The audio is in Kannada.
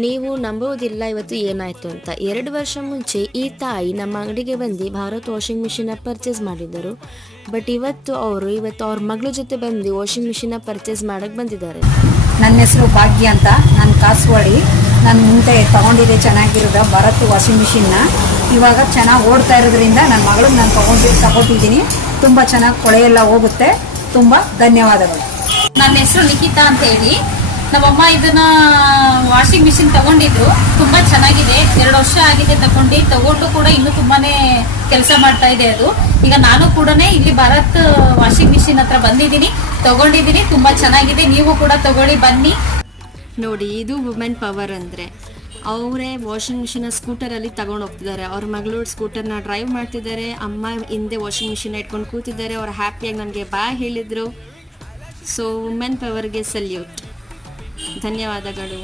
ನೀವು ನಂಬುವುದಿಲ್ಲ ಇವತ್ತು ಏನಾಯಿತು ಅಂತ. 2 ವರ್ಷ ಮುಂಚೆ ಈ ತಾಯಿ ನಮ್ಮ ಅಂಗಡಿಗೆ ಬಂದು ಭಾರತ್ ವಾಷಿಂಗ್ ಮಿಷಿನ ಪರ್ಚೇಸ್ ಮಾಡಿದ್ದರು. ಬಟ್ ಇವತ್ತು ಅವ್ರ ಮಗಳ ಜೊತೆ ಬಂದು ವಾಷಿಂಗ್ ಮಿಷಿನ ಪರ್ಚೇಸ್ ಮಾಡಕ್ಕೆ ಬಂದಿದ್ದಾರೆ. ನನ್ನ ಹೆಸರು ಭಾಗ್ಯ ಅಂತ, ನಾನು ಕಾಸವಾಡಿ. ನಾನು ಮುಂದೆ ತೊಗೊಂಡಿದ್ದೆ ಚೆನ್ನಾಗಿರೋದ ಭಾರತ್ ವಾಷಿಂಗ್ ಮಿಷಿನ್ನ. ಇವಾಗ ಚೆನ್ನಾಗಿ ಓಡ್ತಾ ಇರೋದ್ರಿಂದ ನನ್ನ ಮಗಳಿಗೆ ನಾನು ತಗೊಟ್ಟಿದ್ದೀನಿ. ತುಂಬ ಚೆನ್ನಾಗಿ ಕೊಳೆಯೆಲ್ಲ ಹೋಗುತ್ತೆ. ತುಂಬ ಧನ್ಯವಾದಗಳು. ನನ್ನ ಹೆಸರು ನಿಖಿತಾ ಅಂತ ಹೇಳಿ. ನಮ್ಮಮ್ಮ ಇದನ್ನ ವಾಷಿಂಗ್ ಮಿಷಿನ್ ತಗೊಂಡಿದ್ರು. ತುಂಬಾ ಚೆನ್ನಾಗಿದೆ. 2 ವರ್ಷ ಆಗಿದೆ ತಗೊಂಡು ಕೂಡ ಇನ್ನೂ ತುಂಬಾನೇ ಕೆಲಸ ಮಾಡ್ತಾ ಇದೆ ಅದು. ಈಗ ನಾನು ಕೂಡ ಇಲ್ಲಿ ಭಾರತ್ ವಾಷಿಂಗ್ ಮಿಷಿನ್ ಹತ್ರ ಬಂದಿದ್ದೀನಿ, ತಗೊಂಡಿದ್ದೀನಿ. ತುಂಬಾ ಚೆನ್ನಾಗಿದೆ. ನೀವು ಕೂಡ ತಗೊಳ್ಳಿ, ಬನ್ನಿ ನೋಡಿ. ಇದು ವುಮೆನ್ ಪವರ್ ಅಂದರೆ ಅವರೇ ವಾಷಿಂಗ್ ಮಿಷಿನ ಸ್ಕೂಟರಲ್ಲಿ ತಗೊಂಡು ಹೋಗ್ತಿದ್ದಾರೆ. ಅವ್ರ ಮಗಳು ಸ್ಕೂಟರ್ನ ಡ್ರೈವ್ ಮಾಡ್ತಿದ್ದಾರೆ, ಅಮ್ಮ ಹಿಂದೆ ವಾಷಿಂಗ್ ಮಿಷಿನ್ ಇಟ್ಕೊಂಡು ಕೂತಿದ್ದಾರೆ. ಅವ್ರು ಹ್ಯಾಪಿಯಾಗಿ ನನಗೆ ಬಾಯ್ ಹೇಳಿದರು. ಸೊ ವುಮೆನ್ ಪವರ್ಗೆ ಸಲ್ಯೂಟ್. ಧನ್ಯವಾದಗಳು.